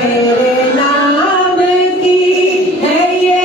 तेरे नाम की है ये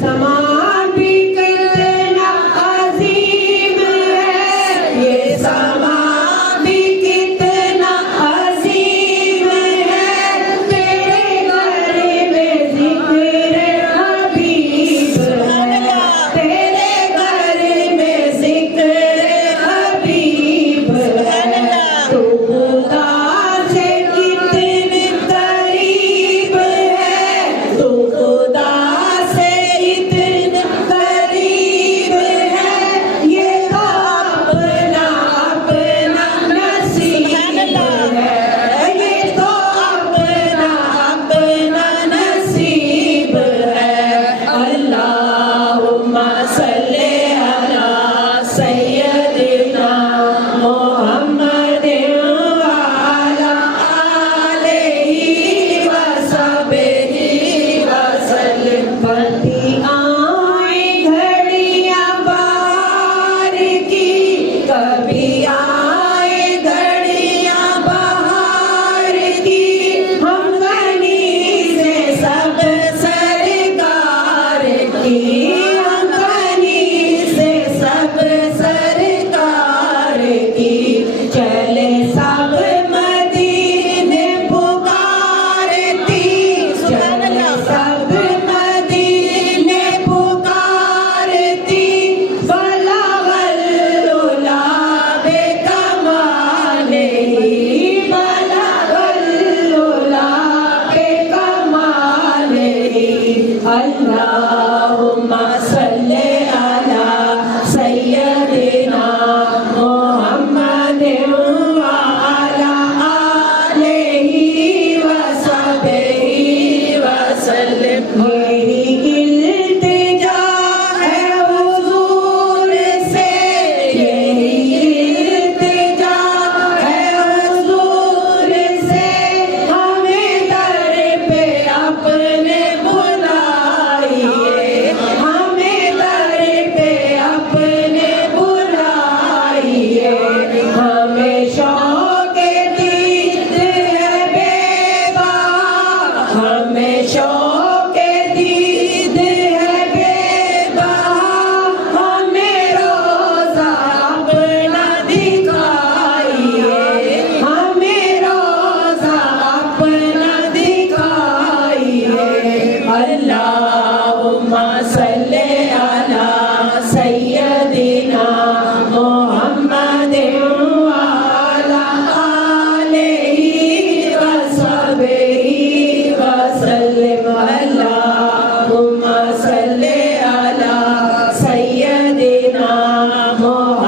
समा भी कितना अजीम है, ये समा भी कितना अजीम है, तेरे घर में जिक्र हबीब है, तेरे घर में जिक्र हबीब है। तू खुदा से कितने करीब है, तू खुदा से इतने करीब है, ये तो अपना अपना नसीब है, ये तो अपना अपना नसीब है। अल्लाहुम्मा सल्ले अला सय्यदिना मुहम्मदिन व अला आलिहि व सहबिहि वसल्लम। कभी आए घड़ियां बहार की, कभी आए घड़ियां बहार की, हम गनी से सब सरकार की, हम गनी से सब सरकार की। चले सब मदीने पुकारती, चले सब मदीने पुकारती, बलागल-उला बेकमालिही, बलागल-उला बेकमालिही। अल्लाहुम्मा सल्ले अला सय्यदिना मुहम्मदिन व अला आलिहि व सहबिहि वसल्लम। मेरी इल्तिजा है हुजूर से, यही इल्तिजा है हुजूर से, हमें दर पे अपने बुलाइए, हमें दर पे अपने बुलाइए। हमें शौक़ दीद है बेबहा, हमें शौक़ दीद है बेबहा, हमें रोज़ा अपना दिखाइए, हमें रोज़ा अपना दिखाइए। अल्लाहुम्मा सल्ले अला सय्यदिना मुहम्मदिन व अला आलिहि व सहबिहि वसल्लम। अल्लाहुम्मा सल्ले अला सय्यदिना मुहम्मदिन